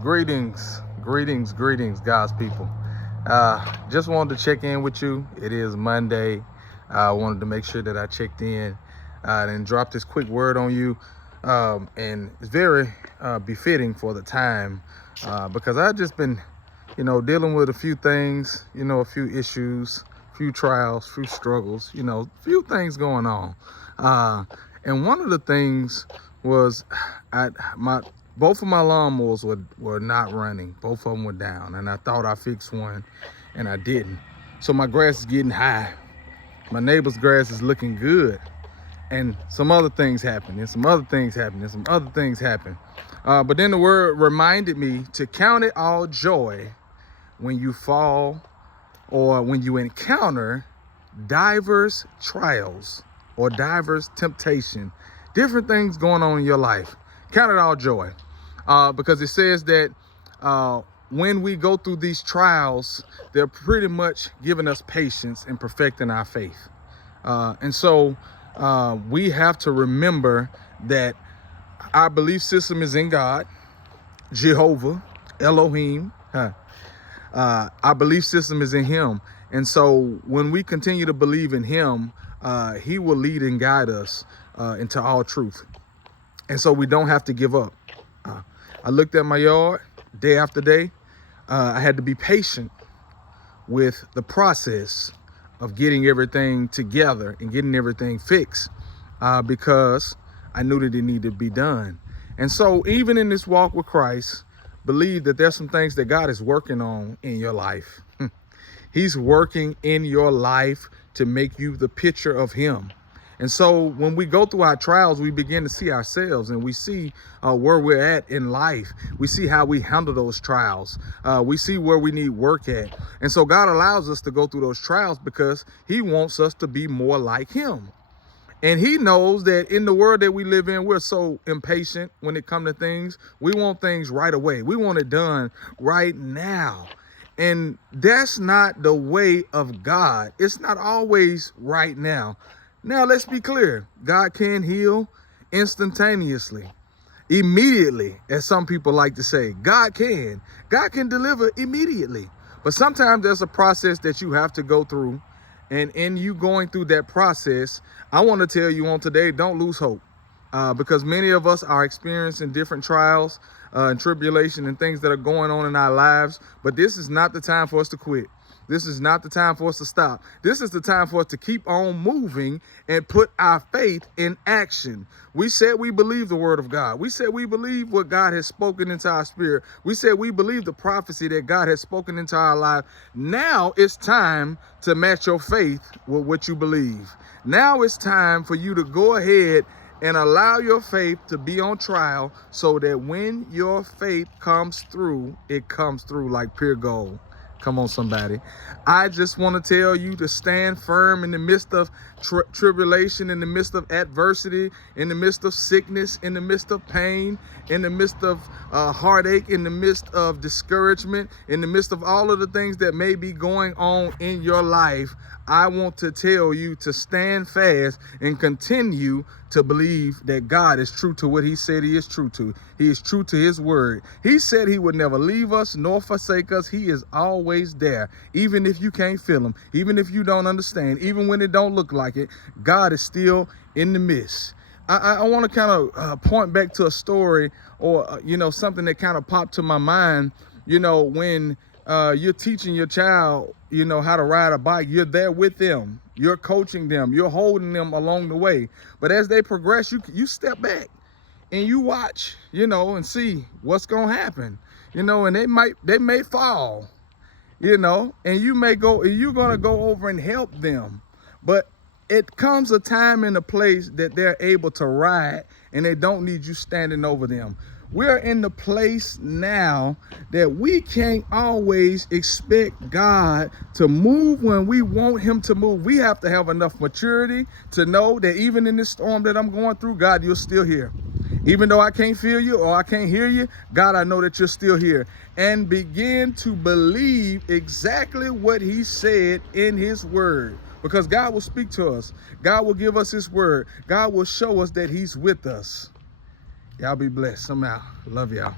Greetings, God's people. Just wanted to check in with you. It is Monday. I wanted to make sure that I checked in and dropped this quick word on you. And it's very befitting for the time because I've just been, dealing with a few things, a few issues, few trials, few struggles, few things going on. And one of the things was both of my lawnmowers were not running. Both of them were down, and I thought I fixed one, and I didn't. So my grass is getting high. My neighbor's grass is looking good, and some other things happened, and some other things happened, and some other things happened. But then the word reminded me to count it all joy when you fall or when you encounter diverse trials or diverse temptation, different things going on in your life. Count it all joy. Because it says that when we go through these trials, they're pretty much giving us patience and perfecting our faith. And so we have to remember that our belief system is in God, Jehovah, Elohim. Our belief system is in Him. And so when we continue to believe in Him, He will lead and guide us into all truth. And so we don't have to give up. I looked at my yard day after day. I had to be patient with the process of getting everything together and getting everything fixed because I knew that it needed to be done. And so even in this walk with Christ, believe that there's some things that God is working on in your life. He's working in your life to make you the picture of Him. And so when we go through our trials, we begin to see ourselves and we see where we're at in life. We see how we handle those trials. We see where we need work at. And so God allows us to go through those trials because He wants us to be more like Him. And He knows that in the world that we live in, we're so impatient when it comes to things. We want things right away. We want it done right now. And that's not the way of God. It's not always right now. Now, let's be clear. God can heal instantaneously, immediately, as some people like to say. God can deliver immediately. But sometimes there's a process that you have to go through. And in you going through that process, I want to tell you on today, don't lose hope. Because many of us are experiencing different trials and tribulation and things that are going on in our lives. But this is not the time for us to quit. This is not the time for us to stop. This is the time for us to keep on moving and put our faith in action. We said we believe the word of God. We said we believe what God has spoken into our spirit. We said we believe the prophecy that God has spoken into our life. Now it's time to match your faith with what you believe. Now it's time for you to go ahead and allow your faith to be on trial so that when your faith comes through, it comes through like pure gold. Come on, somebody. I just want to tell you to stand firm in the midst of tribulation, in the midst of adversity, in the midst of sickness, in the midst of pain, in the midst of heartache, in the midst of discouragement, in the midst of all of the things that may be going on in your life. I want to tell you to stand fast and continue to believe that God is true to what He said He is true to. He is true to His word. He said He would never leave us nor forsake us. He is always there. Even if you can't feel Him, even if you don't understand, even when it don't look like it, God is still in the midst. I want to kind of point back to a story or, something that kind of popped to my mind, when you're teaching your child, how to ride a bike. You're there with them. You're coaching them. You're holding them along the way. But as they progress, you step back and you watch, and see what's going to happen, and they may fall, and you're going to go over and help them. But it comes a time and a place that they're able to ride and they don't need you standing over them. We're in the place now that we can't always expect God to move when we want Him to move. We have to have enough maturity to know that even in this storm that I'm going through, God, you're still here. Even though I can't feel you or I can't hear you, God, I know that you're still here. And begin to believe exactly what He said in His word. Because God will speak to us. God will give us His word. God will show us that He's with us. Y'all be blessed. I'm out. Love y'all.